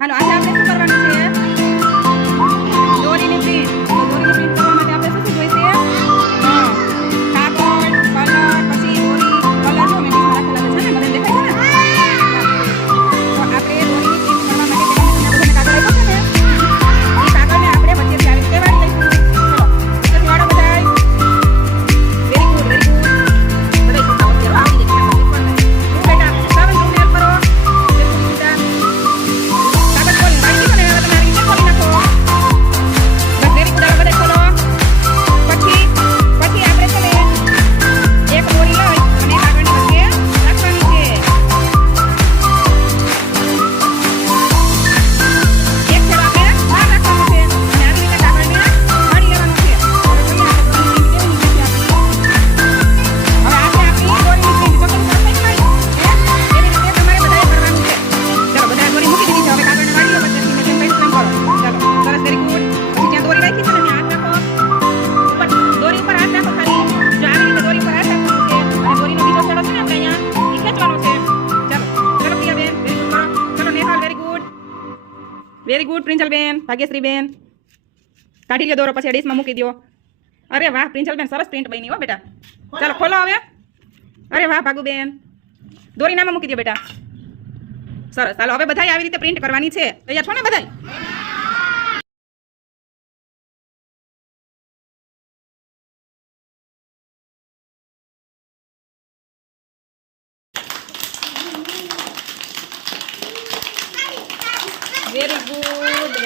હાલો આજે આપણે શું કરવાનું છે? વેરી ગુડ પ્રિન્સલબેન ભાગ્યશ્રીબેન કાઢી લો દોરો, પછી ડીશમાં મૂકી દો અરે વાહ પ્રિન્સલબેન સરસ પ્રિન્ટ બની હો બેટા. ચાલો, ખોલો હવે. અરે વાહ, ભાગુબેન. દોરીનામાં મૂકી દો બેટા. સરસ, ચાલો, હવે બધા આવી રીતે પ્રિન્ટ કરવાની છે. તૈયાર છો ને બધાય? Very good.